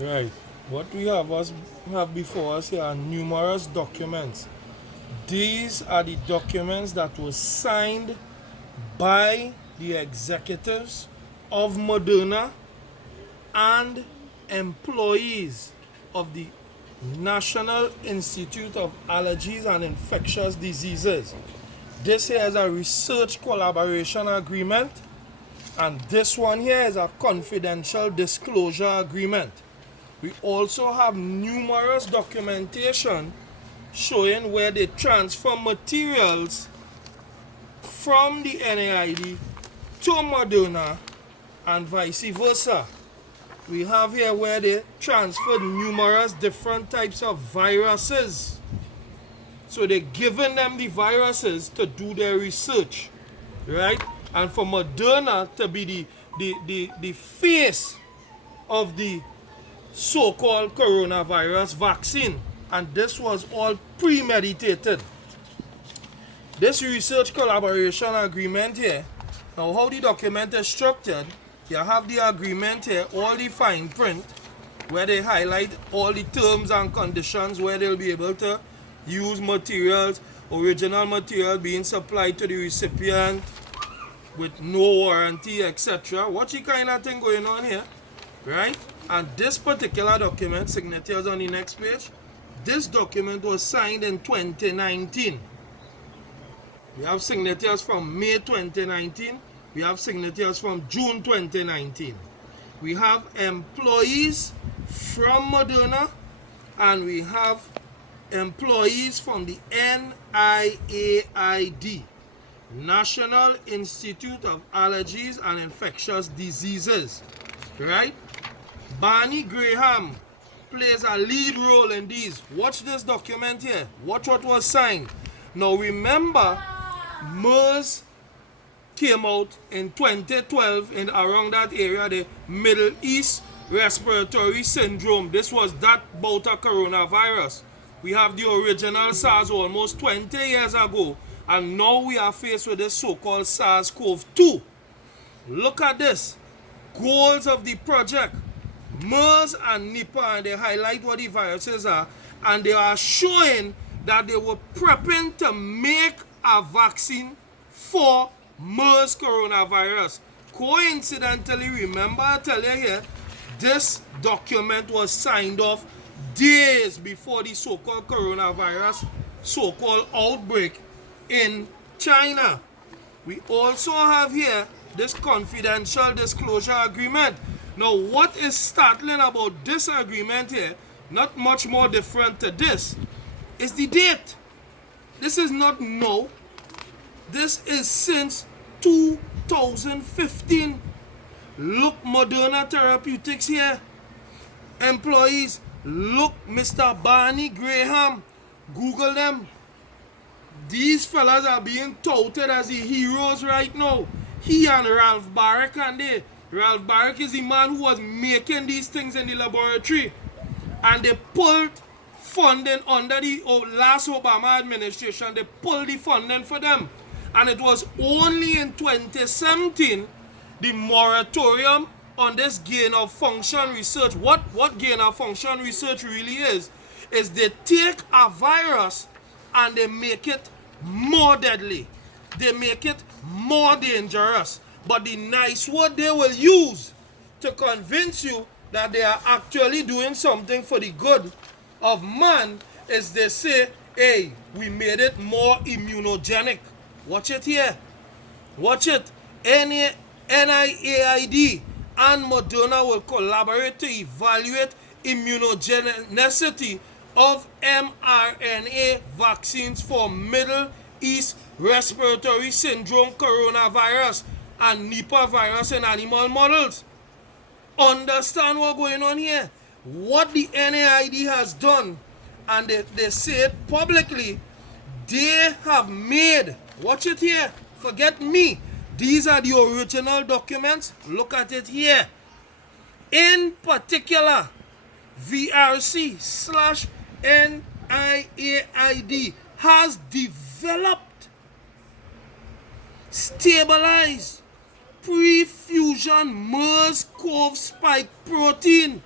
Right. What we have before us here are numerous documents. These are the documents that were signed by the executives of Moderna and employees of the National Institute of Allergies and Infectious Diseases. This here is a research collaboration agreement, and this one here is a confidential disclosure agreement. We also have numerous documentation showing where they transfer materials from the NIAID to Moderna and vice versa. We have here where they transferred numerous different types of viruses. So they're giving them the viruses to do their research, right? And for Moderna to be the face of the so-called coronavirus vaccine. And this was all premeditated. This research collaboration agreement here, now how the document is structured, you have the agreement here, all the fine print, where they highlight all the terms and conditions where they'll be able to use materials, original material being supplied to the recipient with no warranty, etc. What the kind of thing going on here, right? And this particular document, signatures on the next page, this document was signed in 2019. We have signatures from May 2019. We have signatures from June 2019. We have employees from Moderna, and we have employees from the NIAID, National Institute of Allergies and Infectious Diseases, right? Barney Graham plays a lead role in these. Watch this document here. Watch what was signed. Now remember, MERS came out in 2012 in around that area, the Middle East Respiratory Syndrome. This was that bout a coronavirus. We have the original SARS almost 20 years ago, and now we are faced with this so-called SARS-CoV-2. Look at this. Goals of the project. MERS and Nipah, and they highlight what the viruses are, and they are showing that they were prepping to make a vaccine for MERS coronavirus. Coincidentally, remember I tell you here, this document was signed off days before the so-called coronavirus so-called outbreak in China. We also have here this confidential disclosure agreement. Now, what is startling about this agreement here, not much more different to this, is the date. This is not now. This is since 2015. Look, Moderna Therapeutics here. Employees, look, Mr. Barney Graham. Google them. These fellas are being touted as the heroes right now. He and Ralph Barrick and they. Ralph Barrick is the man who was making these things in the laboratory. And they pulled funding under the last Obama administration. They pulled the funding for them. And it was only in 2017, the moratorium on this gain of function research. What gain of function research really is they take a virus and they make it more deadly. They make it more dangerous. But the nice word they will use to convince you that they are actually doing something for the good of man is they say, hey, we made it more immunogenic. Watch it here. Watch it. NIAID and Moderna will collaborate to evaluate immunogenicity of mRNA vaccines for Middle East Respiratory Syndrome coronavirus and Nipah virus in animal models. Understand what's going on here? What the NIAID has done, and they say it publicly, they have made, watch it here, forget me, these are the original documents, look at it here. In particular, VRC/NIAID has developed, stabilized, pre-fusion MERS-CoV spike protein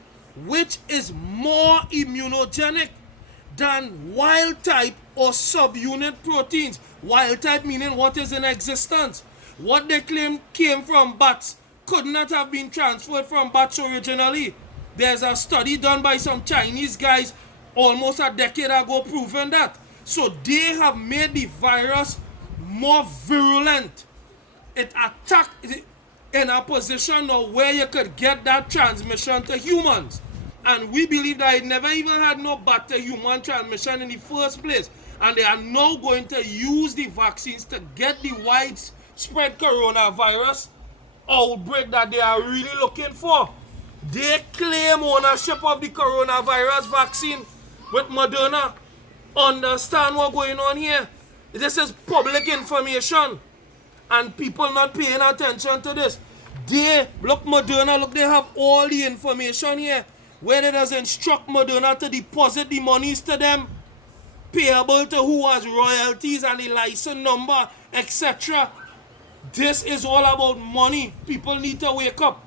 which is more immunogenic than wild type or subunit proteins. Wild type meaning what is in existence. What they claim came from bats could not have been transferred from bats originally. There's a study done by some Chinese guys almost a decade ago proving that. So they have made the virus more virulent. It attacked in a position now where you could get that transmission to humans. And we believe that it never even had no bat to human transmission in the first place. And they are now going to use the vaccines to get the widespread coronavirus outbreak that they are really looking for. They claim ownership of the coronavirus vaccine with Moderna. Understand what's going on here? This is public information. And people not paying attention to this. Look Moderna, look, they have all the information here. Where it does instruct Moderna to deposit the monies to them, payable to who has royalties and the license number, etc. This is all about money. People need to wake up.